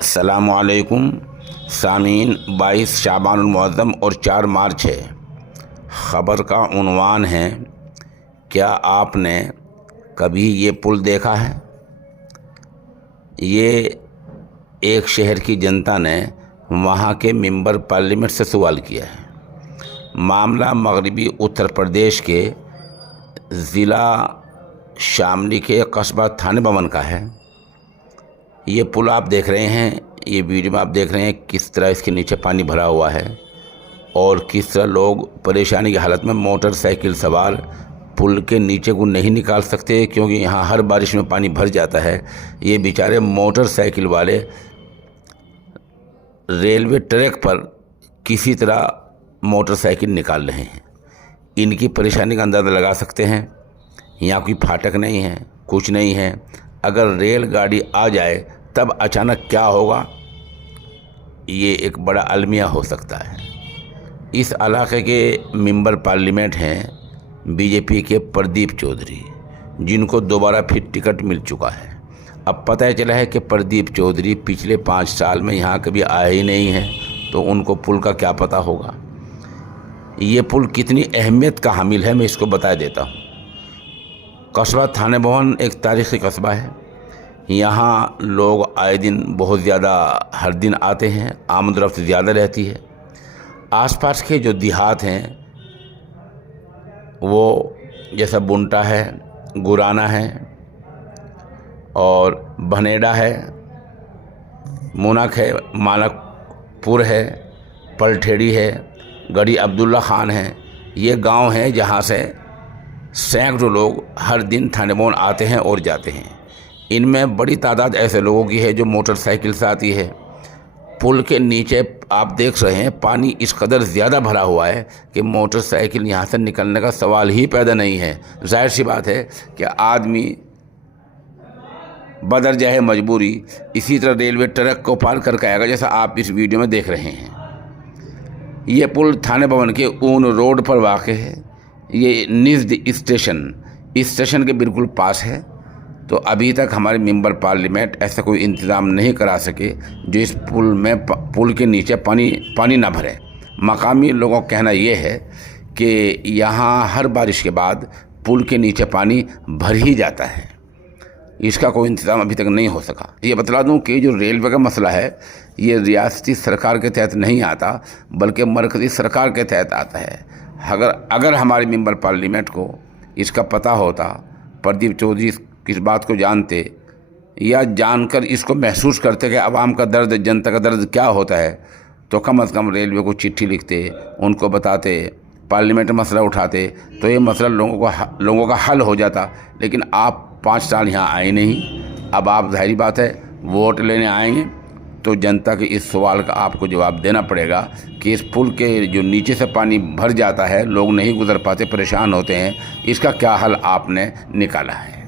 अस्सलामुअलैकुम सामीन। 22 शाबानुल मुअज़्ज़म और 4 मार्च है। ख़बर का उन्वान है, क्या आपने कभी ये पुल देखा है? ये एक शहर की जनता ने वहाँ के मेंबर पार्लियामेंट से सवाल किया है। मामला मगरबी उत्तर प्रदेश के ज़िला शामली के कस्बा थाने भवन का है। ये पुल आप देख रहे हैं, ये वीडियो में आप देख रहे हैं किस तरह इसके नीचे पानी भरा हुआ है और किस तरह लोग परेशानी की हालत में मोटरसाइकिल सवार पुल के नीचे को नहीं निकाल सकते, क्योंकि यहाँ हर बारिश में पानी भर जाता है। ये बेचारे मोटरसाइकिल वाले रेलवे ट्रैक पर किसी तरह मोटरसाइकिल निकाल रहे हैं। इनकी परेशानी का अंदाज़ा लगा सकते हैं। यहाँ कोई फाटक नहीं है, कुछ नहीं है। अगर रेलगाड़ी आ जाए तब अचानक क्या होगा, ये एक बड़ा अलमिया हो सकता है। इस इलाके के मेंबर पार्लियामेंट हैं बीजेपी के प्रदीप चौधरी, जिनको दोबारा फिर टिकट मिल चुका है। अब पता चला है कि प्रदीप चौधरी पिछले 5 साल में यहाँ कभी आए ही नहीं हैं, तो उनको पुल का क्या पता होगा। ये पुल कितनी अहमियत का हामिल है, मैं इसको बता देता हूँ। कस्बा थाने भवन एक तारीख़ी कस्बा है। यहाँ लोग आए दिन बहुत ज़्यादा हर दिन आते हैं, आमद-ओ-रफ्त ज़्यादा रहती है। आसपास के जो देहात हैं वो जैसा बुंटा है, गुराना है और भनेड़ा है, मुनक है, मानकपुर है, पलठेड़ी है, गढ़ी अब्दुल्ला खान है। ये गांव हैं जहाँ से सैकड़ों लोग हर दिन थाने भवन आते हैं और जाते हैं। इनमें बड़ी तादाद ऐसे लोगों की है जो मोटरसाइकिल से आती है। पुल के नीचे आप देख रहे हैं पानी इस कदर ज़्यादा भरा हुआ है कि मोटरसाइकिल यहाँ से निकलने का सवाल ही पैदा नहीं है। जाहिर सी बात है कि आदमी बदर जाए मजबूरी इसी तरह रेलवे ट्रैक को पार करके आएगा, जैसा आप इस वीडियो में देख रहे हैं। ये पुल थाने भवन के ऊन रोड पर वाक़ है। ये निज़द स्टेशन के बिल्कुल पास है। तो अभी तक हमारे मेंबर पार्लियामेंट ऐसा कोई इंतज़ाम नहीं करा सके जो इस पुल के नीचे पानी ना भरे। मकामी लोगों का कहना ये है कि यहाँ हर बारिश के बाद पुल के नीचे पानी भर ही जाता है। इसका कोई इंतज़ाम अभी तक नहीं हो सका। ये बतला दूं कि जो रेलवे का मसला है ये रियासती सरकार के तहत नहीं आता, बल्कि मरकज़ी सरकार के तहत आता है। अगर हमारे मेंबर पार्लियामेंट को इसका पता होता, प्रदीप चौधरी इस बात को जानते या जानकर इसको महसूस करते कि आवाम का दर्द, जनता का दर्द क्या होता है, तो कम से कम रेलवे को चिट्ठी लिखते, उनको बताते, पार्लियामेंट में मसला उठाते, तो ये मसला लोगों का हल हो जाता। लेकिन आप 5 साल यहाँ आए नहीं। अब आप जाहिर बात है वोट लेने आएंगे तो जनता के इस सवाल का आपको जवाब देना पड़ेगा कि इस पुल के जो नीचे से पानी भर जाता है, लोग नहीं गुजर पाते, परेशान होते हैं, इसका क्या हल आपने निकाला है।